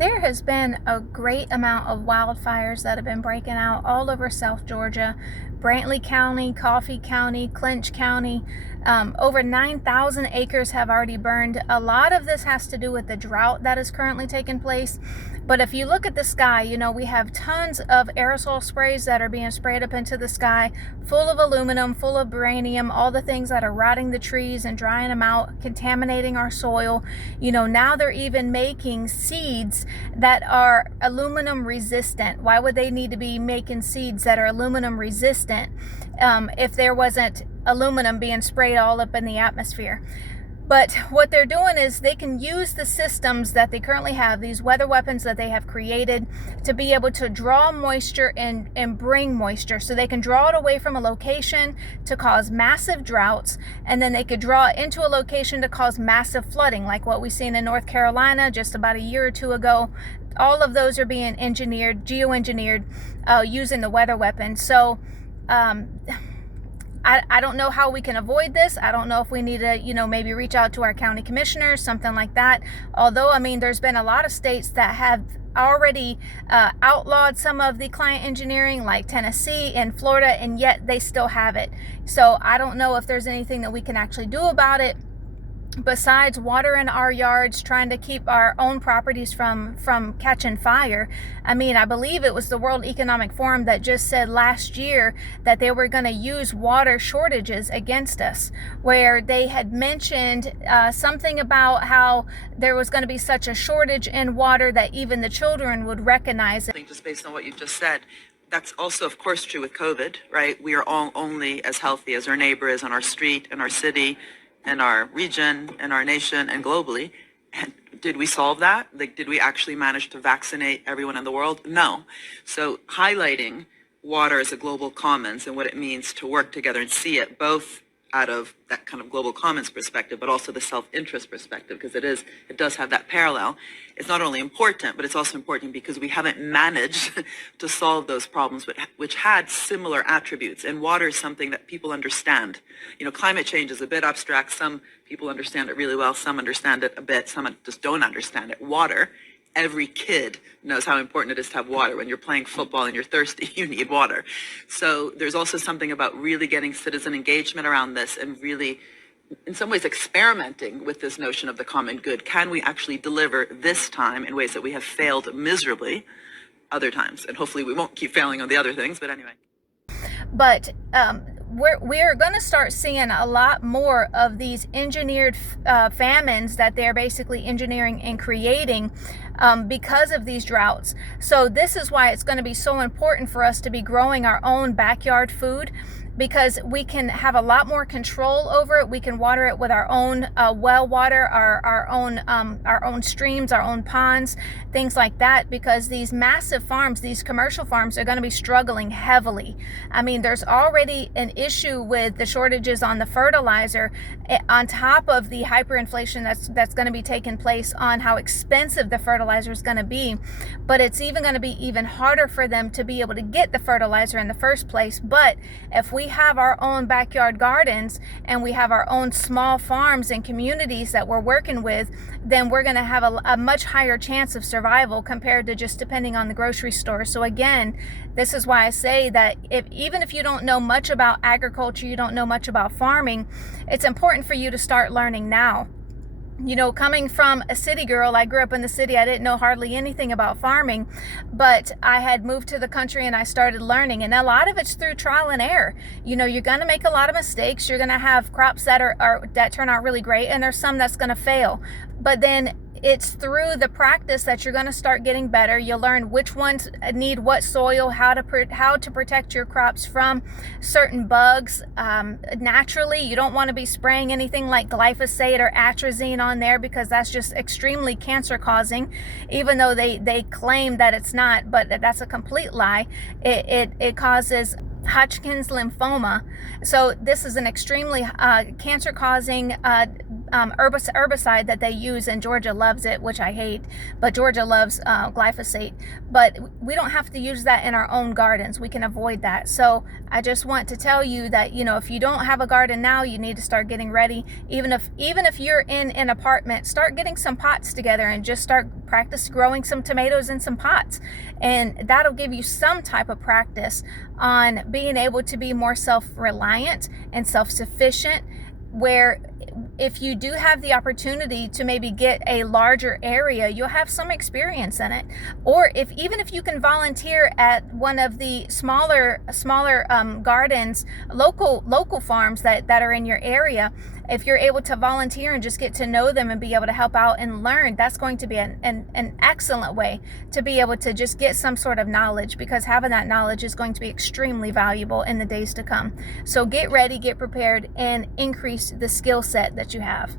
There has been a great amount of wildfires that have been breaking out all over South Georgia. Brantley County, Coffee County, Clinch County. Over 9,000 acres have already burned. A lot of this has to do with the drought that is currently taking place. But if you look at the sky, we have tons of aerosol sprays that are being sprayed up into the sky, full of aluminum, full of uranium, all the things that are rotting the trees and drying them out, contaminating our soil. Now they're even making seeds that are aluminum resistant. Why would they need to be making seeds that are aluminum resistant if there wasn't aluminum being sprayed all up in the atmosphere? But what they're doing is they can use the systems that they currently have, these weather weapons that they have created, to be able to draw moisture and bring moisture. So they can draw it away from a location to cause massive droughts, and then they could draw it into a location to cause massive flooding, like what we've seen in North Carolina just about a year or two ago. All of those are being geoengineered, using the weather weapon. So I don't know how we can avoid this. I don't know if we need to, maybe reach out to our county commissioners, something like that. Although, there's been a lot of states that have already outlawed some of the climate engineering, like Tennessee and Florida, and yet they still have it. So I don't know if there's anything that we can actually do about it, besides water in our yards, trying to keep our own properties from catching fire. I believe it was the World Economic Forum that just said last year that they were going to use water shortages against us, where they had mentioned something about how there was going to be such a shortage in water that even the children would recognize it. I think just based on what you just said, that's also, of course, true with COVID, right? We are all only as healthy as our neighbor is on our street, in our city, in our region, in our nation, and globally. And did we solve that? Did we actually manage to vaccinate everyone in the world? No. So highlighting water as a global commons and what it means to work together and see it both out of that kind of global commons perspective, but also the self-interest perspective, because it does have that parallel. It's not only important, but it's also important because we haven't managed to solve those problems, which had similar attributes. And water is something that people understand. Climate change is a bit abstract. Some people understand it really well. Some understand it a bit. Some just don't understand it. Water, every kid knows how important it is to have water. When you're playing football and you're thirsty, you need water. So there's also something about really getting citizen engagement around this and really, in some ways, experimenting with this notion of the common good. Can we actually deliver this time in ways that we have failed miserably other times? And hopefully we won't keep failing on the other things, but anyway. But we're going to start seeing a lot more of these engineered famines that they're basically engineering and creating because of these droughts. So this is why it's going to be so important for us to be growing our own backyard food, because we can have a lot more control over it. We can water it with our own well water, our own streams, our own ponds, things like that, because these massive farms, these commercial farms, are going to be struggling heavily. There's already an issue with the shortages on the fertilizer, on top of the hyperinflation that's going to be taking place on how expensive the fertilizer is going to be. But it's even going to be even harder for them to be able to get the fertilizer in the first place. But if we have our own backyard gardens and we have our own small farms and communities that we're working with, then we're going to have a much higher chance of survival compared to just depending on the grocery store. So again, this is why I say that even if you don't know much about agriculture, you don't know much about farming, it's important for you to start learning now. Coming from a city girl, I grew up in the city. I didn't know hardly anything about farming, but I had moved to the country and I started learning. And a lot of it's through trial and error. You're going to make a lot of mistakes. You're going to have crops that turn out really great, and there's some that's going to fail. But then it's through the practice that you're going to start getting better. You'll learn which ones need what soil, how to protect your crops from certain bugs. Naturally, you don't want to be spraying anything like glyphosate or atrazine on there, because that's just extremely cancer causing, even though they claim that it's not, but that's a complete lie. It causes Hodgkin's lymphoma. So this is an extremely cancer-causing herbicide that they use, and Georgia loves it, which I hate, but Georgia loves glyphosate. But we don't have to use that in our own gardens. We can avoid that. So I just want to tell you that, you know, if you don't have a garden now, you need to start getting ready. Even if you're in an apartment, start getting some pots together and just start practice growing some tomatoes in some pots, and that'll give you some type of practice on being able to be more self-reliant and self-sufficient, where if you do have the opportunity to maybe get a larger area, you'll have some experience in it. Or even if you can volunteer at one of the smaller gardens, local farms that are in your area, if you're able to volunteer and just get to know them and be able to help out and learn, that's going to be an excellent way to be able to just get some sort of knowledge, because having that knowledge is going to be extremely valuable in the days to come. So get ready, get prepared, and increase the skill set that you have.